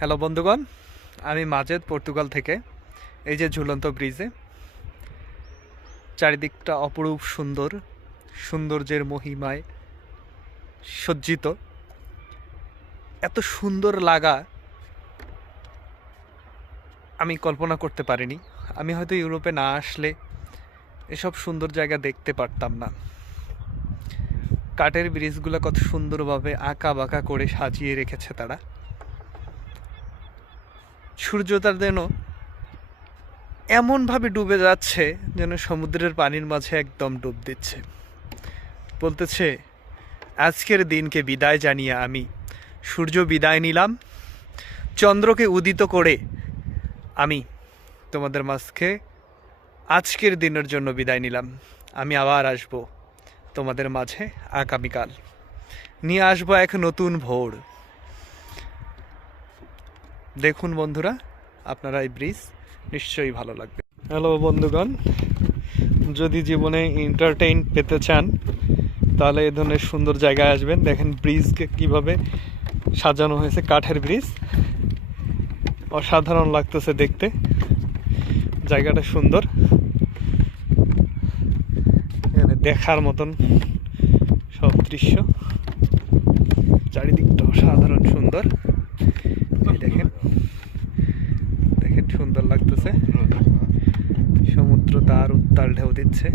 Hello বন্ধুগণ, আমি Majed Portugal থেকে। এই যে ঝুলন্ত ব্রিজে চারিদিকটা অপরূপ সুন্দর, সৌন্দর্যের মহিমায় সজ্জিত। এত সুন্দর লাগা আমি কল্পনা করতে পারিনি। আমি হয়তো ইউরোপে না আসলে এসব সুন্দর জায়গা দেখতে পারতাম না। কাঠের ব্রিজগুলো কত সুন্দরভাবে আঁকা বাঁকা করে সাজিয়ে রেখেছে তারা। সূর্যটা যেন এমনভাবে ডুবে যাচ্ছে যেন সমুদ্রের পানির মাঝে একদম ডুব দিচ্ছে। বলতেছে, আজকের দিনকে বিদায় জানিয়ে আমি সূর্য বিদায় নিলাম, চন্দ্রকে উদিত করে আমি তোমাদের মাঝে আজকের দিনের জন্য বিদায় নিলাম। আমি আবার আসব তোমাদের মাঝে আগামীকাল, নিয়ে আসবো এক নতুন ভোর। দেখুন বন্ধুরা, আপনারা এই ব্রিজ নিশ্চয়ই ভালো লাগবে। হ্যালো বন্ধুগণ, যদি জীবনে এন্টারটেইন পেতে চান তাহলে এ ধরনের সুন্দর জায়গায় আসবেন। দেখেন ব্রিজকে কিভাবে সাজানো হয়েছে, কাঠের ব্রিজ, অসাধারণ লাগতেছে দেখতে। জায়গাটা সুন্দর, এখানে দেখার মতন সব দৃশ্য, চারিদিকটা অসাধারণ সুন্দর। দেখেন দেখেন, সুন্দর লাগতেছে। সমুদ্র তার উত্তাল ঢেউ দিচ্ছে।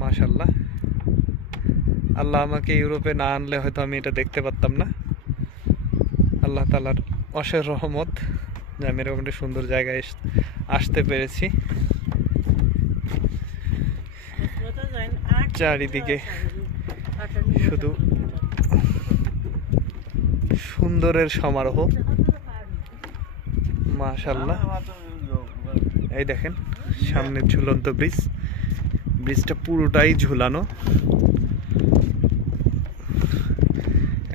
মাশাল্লাহ, আল্লাহ আমাকে ইউরোপে না আনলে হয়তো আমি এটা দেখতে পারতাম না। আল্লাহ তাআলার অশেষ রহমত যে আমি এরকম একটা সুন্দর জায়গায় আসতে পেরেছি। চারিদিকে শুধু সুন্দরের সমারোহ। মাশাল্লাহ, এই দেখেন সামনে ঝুলন্ত ব্রিজ। ব্রিজটা পুরোটাই ঝুলানো,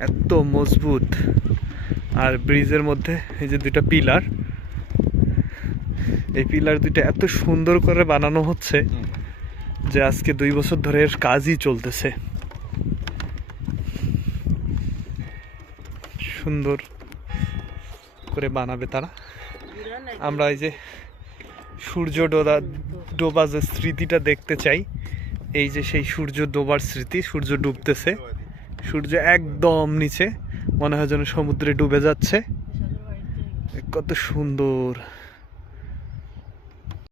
এত মজবুত। আর ব্রিজের মধ্যে এই যে দুইটা পিলার, এই পিলার দুইটা এত সুন্দর করে বানানো হচ্ছে যে আজকে 2 বছর ধরে এর কাজই চলতেছে। সুন্দর করে বানাবে তারা। আমরা এই যে সূর্য ডোবা যে স্মৃতিটা দেখতে চাই, এই যে সেই সূর্য ডোবার স্মৃতি। সূর্য ডুবতেছে, সূর্য একদম নিচে, মনে হয় যেন সমুদ্রে ডুবে যাচ্ছে। কত সুন্দর।